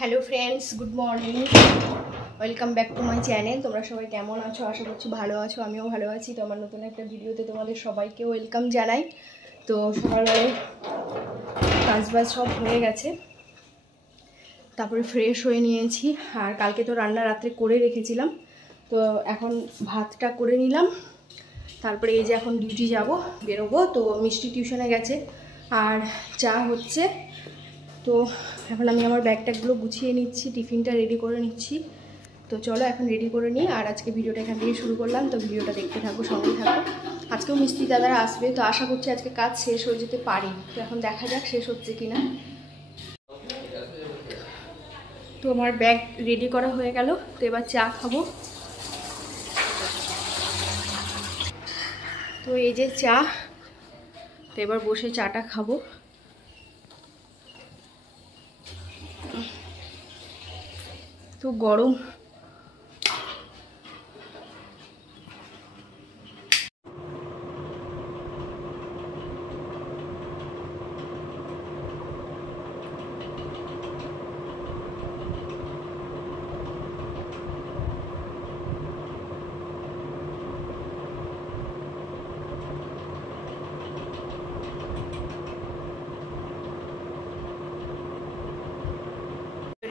Hello friends, good morning, welcome back to my channel. তোমরা সবাই কেমন আছো? আশা করছি ভালো আছো, আমিও ভালো আছি। তো আমার নতুন একটা ভিডিওতে তোমাদের সবাইকে ওয়েলকাম জানাই। তো সকালবেলায় কাজবাজ সব হয়ে গেছে, তারপরে ফ্রেশ হয়ে নিয়েছি। আর কালকে তো রান্না রাত্রে করে রেখেছিলাম, তো এখন ভাতটা করে নিলাম। তারপরে এই যে এখন ডিউটি যাব, বেরোবো। তো মিষ্টি টিউশনে গেছে আর চা হচ্ছে। তো এখন আমি আমার ব্যাগট্যাগুলো গুছিয়ে নিচ্ছি, টিফিনটা রেডি করে নিচ্ছি। তো চলো এখন রেডি করে নিই। আর আজকে ভিডিওটা এখান থেকে শুরু করলাম, তো ভিডিওটা দেখতে থাকো, সঙ্গেই থাকো। আজকেও মিস্ত্রি দাদারা আসবে, তো আশা করছি আজকে কাজ শেষ হয়ে যেতে পারি। তো এখন দেখা যাক শেষ হচ্ছে কিনা। তো আমার ব্যাগ রেডি করা হয়ে গেল, তো এবার চা খাবো। তো এই যে চা, তো এবার বসে চাটা খাবো। তো গরম,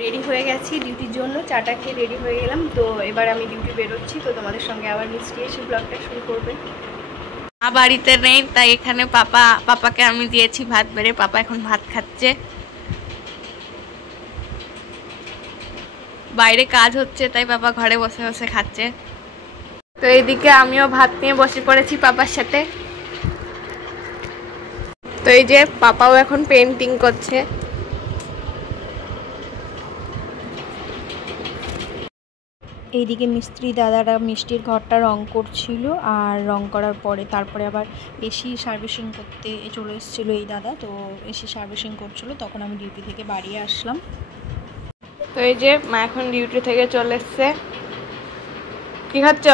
রেডি হয়ে গেছি ডিউটির জন্য। চাটা খেয়ে রেডি হয়ে গেলাম। তো এবার আমি ডিউটি বেরোচ্ছি। তো তোমাদের সঙ্গে আবার মিষ্টি এসে ব্লগটা শুরু করবে। বাড়িতে নেই, তাই এখানে পাপাকে আমি দিয়েছি ভাত বেড়ে। পাপা এখন ভাত খাচ্ছে। বাইরে কাজ হচ্ছে, তাই পাপা ঘরে বসে বসে খাচ্ছে। তো এইদিকে আমিও ভাত নিয়ে বসে পড়েছি পাপার সাথে। তো এই যে পাপাও এখন পেন্টিং করছে। এইদিকে মিস্ত্রি দাদারা মিষ্টির ঘরটা রং করছিল, আর রং করার পরে তারপরে আবার এসি সার্ভিসিং করতে চলে এসেছিলো এই দাদা। তো এসি সার্ভিসিং করছিলো, তখন আমি ডিউটি থেকে বাড়ি আসলাম। তো এই যে মা এখন ডিউটি থেকে চলে এসছে। কি খাচ্ছ?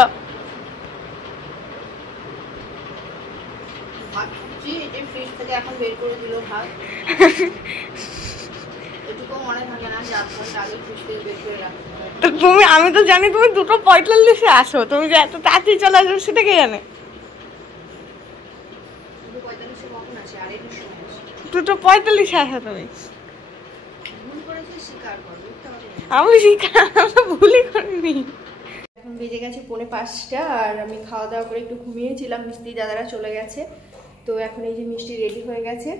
ভাত খাচ্ছি, এই যে ফ্রিজ থেকে এখন বের করে দিল ভাত। এটুকুও মনে থাকে না যে 8 ঘন্টা আগে ফ্রিজ থেকে বের করে রাখতে হবে। আমি তো জানি তুমি 2:45 আসো, তুমি যে এত তাড়াতাড়ি চলে আসবে সেটা কে জানে? 2:45 কখন আসে? 2:30 সময় আসে। 2:45 আসো তুমি। ভুল করেছে স্বীকার করো, আমি ভুলই করিনি। এখন বেজে গেছে 4:45, আর আমি খাওয়া দাওয়া করে একটু ঘুমিয়েছিলাম। মিস্ত্রি দাদারা চলে গেছে। তো এখন এই যে মিষ্টি রেডি হয়ে গেছে,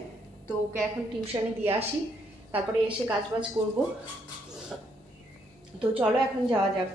তো ওকে এখন টিউশনে দিয়ে আসি, তারপরে এসে কাজবাজ করব। তো চলো এখন যাওয়া যাক।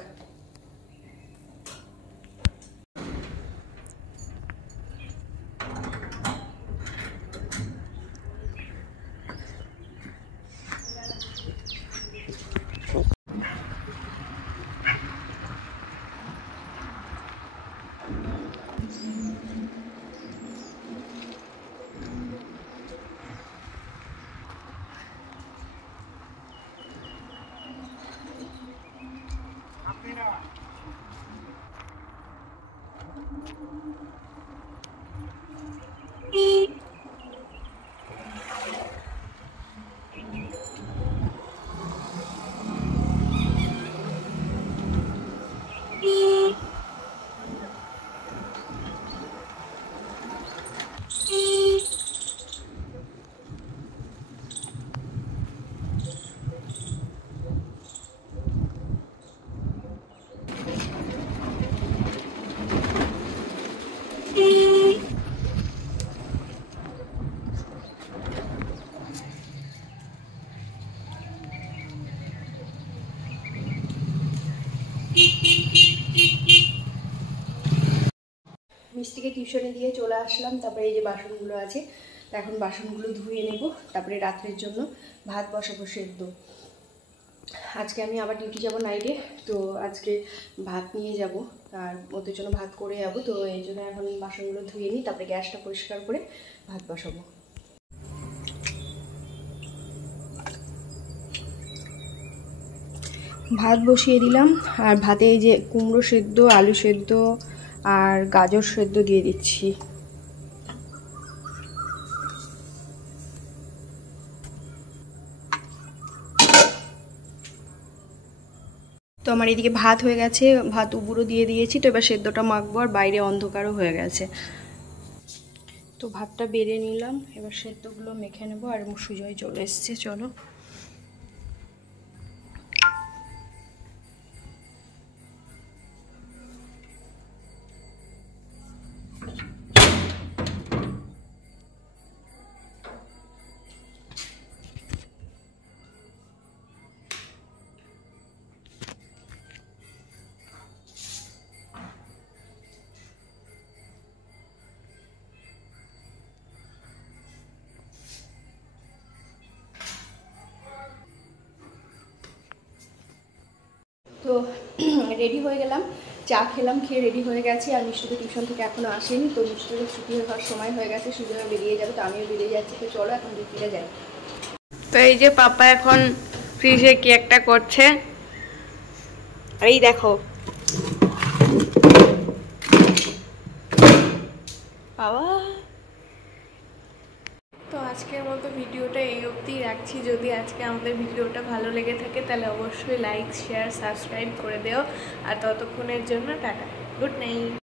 মিষ্টিকে টিউশনে দিয়ে চলে আসলাম। তারপরে এই যে বাসনগুলো আছে, এখন বাসনগুলো ধুয়ে নেব, তারপরে রাত্রের জন্য ভাত বসাবো সেদ্ধ। আজকে আমি আবার ডিউটি যাব নাইটে, তো আজকে ভাত নিয়ে যাব, আর ওদের জন্য ভাত করে যাবো। তো এই জন্য এখন বাসনগুলো ধুয়ে নিই, তারপরে গ্যাসটা পরিষ্কার করে ভাত বসাবো। ভাত বসিয়ে দিলাম, আর ভাতে এই যে কুমড়ো সেদ্ধ, আলু সেদ্ধ আর গাজর সেদ্ধ দিয়ে দিচ্ছি। তো আমার এদিকে ভাত হয়ে গেছে, ভাত উবুড়ো দিয়ে দিয়েছি। তো এবার সেদ্ধটা মাখবো, আর বাইরে অন্ধকারও হয়ে গেছে। তো ভাতটা বেড়ে নিলাম, এবার সেদ্ধগুলো মেখে নেবো। আর সুজয় চলে এসছে, চলো। তো রেডি হয়ে গেলাম, চা খেলাম, খেয়ে রেডি হয়ে গেছি। আর মিষ্টিকে টিউশন থেকে এখনও আসেনি। তো মিষ্টিকে ছুটি হওয়ার সময় হয়ে গেছে, সুজয় বেরিয়ে যাবে, তো আমিও বেরিয়ে যাচ্ছি। তো চলো এখন ডিউটিতে যাই। তো এই যে পাপা এখন ফ্রিজে কি একটা করছে, আর এই দেখো বাবা। তো আজকের মতো ভিডিওটা এই অবধি রাখছি। যদি আজকে আমাদের ভিডিওটা ভালো লেগে থাকে তাহলে অবশ্যই লাইক, শেয়ার, সাবস্ক্রাইব করে দিও। আর ততক্ষণের জন্য টাটা, গুড নাইট।